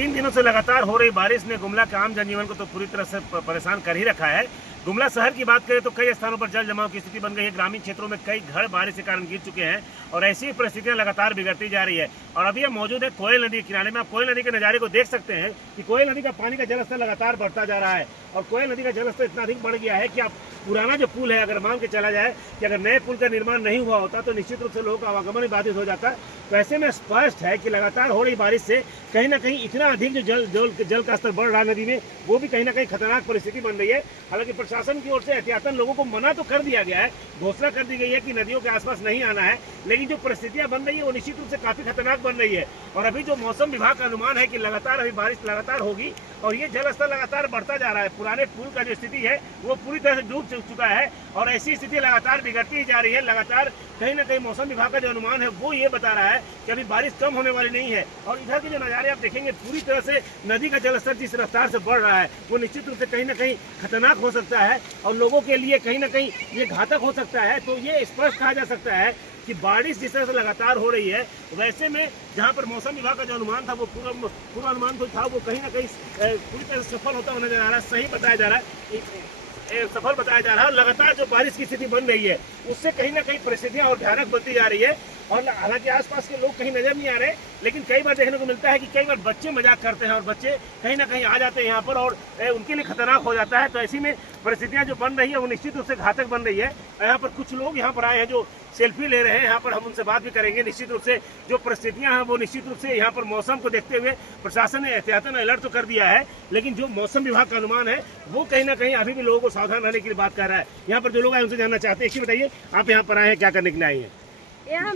3 दिनों से लगातार हो रही बारिश ने गुमला के आम जनजीवन को तो पूरी तरह से परेशान कर ही रखा है। गुमला शहर की बात करें तो कई स्थानों पर जल जमाव की स्थिति बन गई है। ग्रामीण क्षेत्रों में कई घर बारिश के कारण गिर चुके हैं और ऐसी परिस्थितियां लगातार बिगड़ती जा रही है। और अभी हम मौजूद है कोयल नदी के किनारे में। आप कोयल नदी के नज़ारे को देख सकते हैं कि कोयल नदी का पानी का जलस्तर लगातार बढ़ता जा रहा है और कोयल नदी का जलस्तर इतना अधिक बढ़ गया है कि आप पुराना जो पुल है, अगर मान के चला जाए कि अगर नए पुल का निर्माण नहीं हुआ होता तो निश्चित रूप से लोगों का आवागमन भी बाधित हो जाता। तो ऐसे में स्पष्ट है कि लगातार हो रही बारिश से कहीं ना कहीं इतना अधिक जो जल का स्तर बढ़ रहा है नदी में, वो भी कहीं ना कहीं खतरनाक परिस्थिति बन रही है। हालांकि प्रशासन की ओर से एहतियातन लोगों को मना तो कर दिया गया है, घोषणा कर दी गई है कि नदियों के आसपास नहीं आना है, लेकिन जो परिस्थितियां बन रही है वो निश्चित रूप से काफी खतरनाक बन रही है। और अभी जो मौसम विभाग का अनुमान है कि लगातार अभी बारिश लगातार होगी और ये जल स्तर लगातार बढ़ता जा रहा है। पुराने पुल का जो स्थिति है वो पूरी तरह से डूब चुका है और ऐसी स्थिति लगातार बिगड़ती जा रही है। लगातार कहीं ना कहीं मौसम विभाग का जो अनुमान है वो ये बता रहा है कि अभी बारिश कम होने वाली नहीं है। और इधर के जो नज़ारे आप देखेंगे, पूरी तरह से नदी का जलस्तर जिस रफ्तार से बढ़ रहा है वो निश्चित रूप से कहीं ना कहीं खतरनाक हो सकता है और लोगों के लिए कहीं ना कहीं ये घातक हो सकता है। तो ये स्पष्ट कहा जा सकता है कि बारिश जिस तरह से लगातार हो रही है, वैसे में जहाँ पर मौसम विभाग का जो अनुमान था वो पूरा अनुमान तो था, वो कहीं ना कहीं पूरी तरह से सफल होता हुआ नजर आ रहा है। सही बताया जा रहा है, सफल बताया जा रहा है। लगातार जो बारिश की स्थिति बन रही है उससे कहीं ना कहीं परिस्थितियां और भयानक बनती जा रही है। और हालांकि आसपास के लोग कहीं नजर नहीं आ रहे, लेकिन कई बार देखने को मिलता है कि कई बार बच्चे मजाक करते हैं और बच्चे कहीं ना कहीं आ जाते हैं यहाँ पर और उनके लिए खतरनाक हो जाता है। तो ऐसी में परिस्थितियां जो बन रही है वो निश्चित रूप से घातक बन रही है। यहाँ पर कुछ लोग यहाँ पर आए हैं जो सेल्फी ले रहे हैं, यहाँ पर हम उनसे बात भी करेंगे। निश्चित रूप से जो परिस्थितियां हैं वो निश्चित रूप से यहाँ पर मौसम को देखते हुए प्रशासन ने एहतियातन अलर्ट तो कर दिया है, लेकिन जो मौसम विभाग का अनुमान है वो कहीं ना कहीं अभी भी लोगों को सावधान रहने के लिए बात कर रहा है। यहाँ पर जो लोग आए उनसे जानना चाहते हैं। बताइए, आप यहाँ पर आए हैं, क्या करने के लिए आए हैं? यहाँ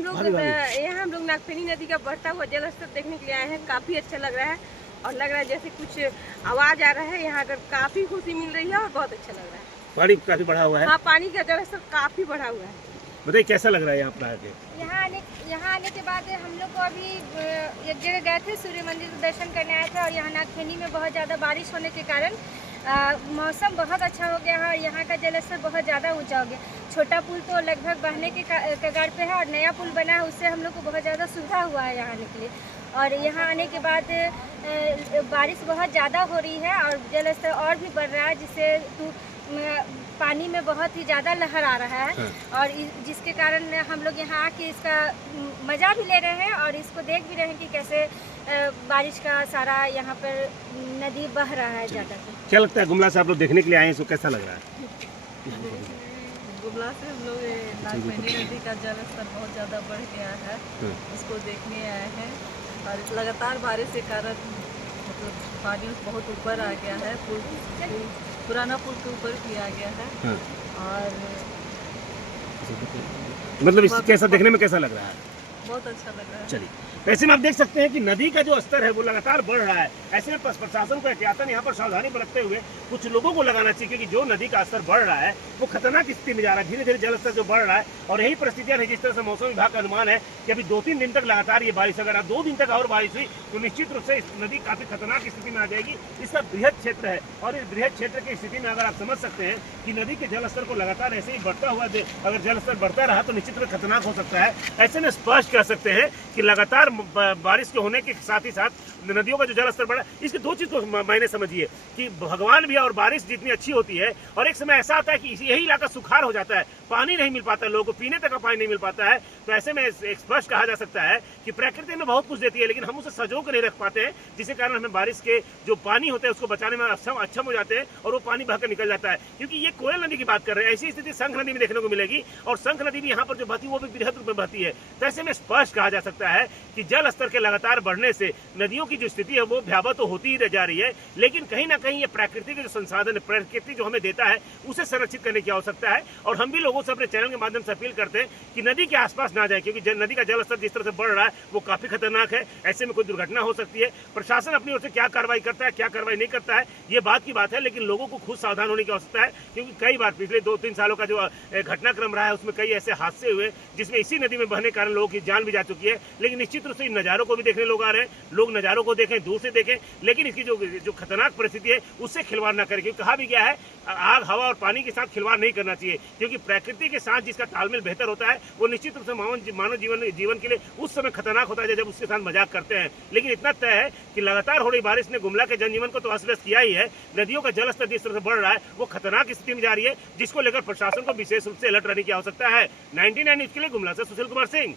हम लोग नागफेनी नदी का बढ़ता हुआ जलस्तर देखने के लिए आए हैं। काफी अच्छा लग रहा है और लग रहा है जैसे कुछ आवाज आ रहा है। यहाँ अगर काफी खुशी मिल रही है और बहुत अच्छा लग रहा है। पानी काफी बढ़ा हुआ है। हाँ, पानी का जलस्तर काफी बढ़ा हुआ है। बताइए कैसा लग रहा है यहाँ पर आके? यहाँ आने के बाद हम लोग को अभी एक जगह गए थे, सूर्य मंदिर दर्शन करने आए थे और यहाँ नागफेनी में बहुत ज़्यादा बारिश होने के कारण मौसम बहुत अच्छा हो गया है और यहाँ का जलस्तर बहुत ज़्यादा ऊंचा हो गया। छोटा पुल तो लगभग बहने के कगार पे है और नया पुल बना है, उससे हम लोग को बहुत ज़्यादा सुविधा हुआ है यहाँ आने के लिए। और यहाँ आने के बाद बारिश बहुत ज़्यादा हो रही है और जलस्तर और भी बढ़ रहा है, जिससे पानी में बहुत ही ज़्यादा लहर आ रहा है। और जिसके कारण हम लोग यहाँ आके इसका मज़ा भी ले रहे हैं और इसको देख भी रहे हैं कि कैसे बारिश का सारा यहाँ पर नदी बह रहा है ज़्यादा। क्या लगता है गुमला से आप लोग देखने के लिए आए हैं, इसको कैसा लग रहा है? गुमला से हम लोग नागफेनी नदी का जलस्तर बहुत ज़्यादा बढ़ गया है, उसको देखने आए हैं। और लगातार बारिश के कारण मतलब पानी बहुत ऊपर आ गया है। पुराना पुल के ऊपर भी आ गया है। और मतलब कैसा देखने में कैसा लग रहा है? बहुत अच्छा लग रहा है। चलिए, ऐसे में आप देख सकते हैं कि नदी का जो स्तर है वो लगातार बढ़ रहा है। ऐसे में प्रशासन को एहतियातन यहाँ पर सावधानी बरतते हुए कुछ लोगों को लगाना चाहिए कि जो नदी का स्तर बढ़ रहा है वो खतरनाक स्थिति में जा रहा है। धीरे धीरे जल स्तर जो बढ़ रहा है और यही परिस्थितियां हैं जिस तरह से मौसम विभाग का अनुमान है कि अभी 2-3 दिन तक लगातार ये बारिश, अगर 2 दिन तक और बारिश हुई तो निश्चित रूप से इस नदी काफी खतरनाक स्थिति में आ जाएगी। इसका बृहद क्षेत्र है और इस बृहद क्षेत्र की स्थिति में अगर आप समझ सकते हैं कि नदी के जल स्तर को लगातार ऐसे ही बढ़ता हुआ अगर जल स्तर बढ़ता रहा तो निश्चित रूप से खतरनाक हो सकता है। ऐसे में स्पष्ट कह सकते हैं कि लगातार बारिश के होने के साथ ही साथ नदियों का जो जल स्तर बढ़ा, इसके 2 चीज को मायने समझिए कि भगवान भी और बारिश जितनी अच्छी होती है और एक समय ऐसा आता है कि यही इलाका सुखाड़ हो जाता है, पानी नहीं मिल पाता, लोगों को पीने तक का पानी नहीं मिल पाता है। तो ऐसे में स्पष्ट कहा जा सकता है कि प्रकृति में बहुत कुछ देती है, लेकिन हम उसे सजो कर नहीं रख पाते हैं, जिसके कारण हमें बारिश के जो पानी होते हैं उसको बचाने में अक्षम हो जाते हैं और वो पानी बहकर निकल जाता है। क्योंकि ये कोयल नदी की बात कर रहे हैं, ऐसी स्थिति शंख नदी में देखने को मिलेगी और शंख नदी भी यहाँ पर जो बहती है वो भी बृहद रूप में बहती है। तो ऐसे में स्पष्ट कहा जा सकता है कि जल स्तर के लगातार बढ़ने से नदियों की जो स्थिति है वो भयावह तो होती ही जा रही है, लेकिन कहीं ना कहीं ये प्रकृति के जो संसाधन, प्रकृति जो हमें देता है उसे संरक्षित करने की आवश्यकता है। और हम भी लोगों से अपने चैनल के माध्यम से अपील करते हैं कि नदी के आसपास ना जाए, क्योंकि नदी का जल स्तर जिस तरह से बढ़ रहा है वो काफी खतरनाक है। ऐसे में कोई दुर्घटना हो सकती है। प्रशासन अपनी ओर से क्या कार्रवाई करता है, क्या कार्रवाई नहीं करता है, ये बात की बात है, लेकिन लोगों को खुद सावधान होने की आवश्यकता है। क्योंकि कई बार पिछले 2-3 सालों का जो घटनाक्रम रहा है उसमें कई ऐसे हादसे हुए जिसमें इसी नदी में बहने के कारण लोगों की जान भी जा चुकी है। लेकिन निश्चित रूप से इन नजारों को भी देखने लोग आ रहे हैं, लोग नजारों को देखें, दूर से देखें, लेकिन इसकी जो खतरनाक परिस्थिति है उससे खिलवाड़ ना करें। क्योंकि कहा भी गया है आग, हवा और पानी के साथ खिलवाड़ नहीं करना चाहिए, क्योंकि प्रकृति के साथ जिसका तालमेल बेहतर होता है वो निश्चित रूप से मानव जीवन के लिए उस समय खतरनाक होता है जब उसके साथ मजाक करते हैं। लेकिन इतना तय है कि लगातार हो रही बारिश ने गुमला के जनजीवन को तो अस्त व्यस्त किया ही है। नदियों का जलस्तर जिस तरह से बढ़ रहा है वो खतरनाक स्थिति में जा रही है, जिसको लेकर प्रशासन को विशेष रूप से अलर्ट रहने की आवश्यकता है। 99 न्यूज के लिए गुमला से सुशील कुमार सिंह।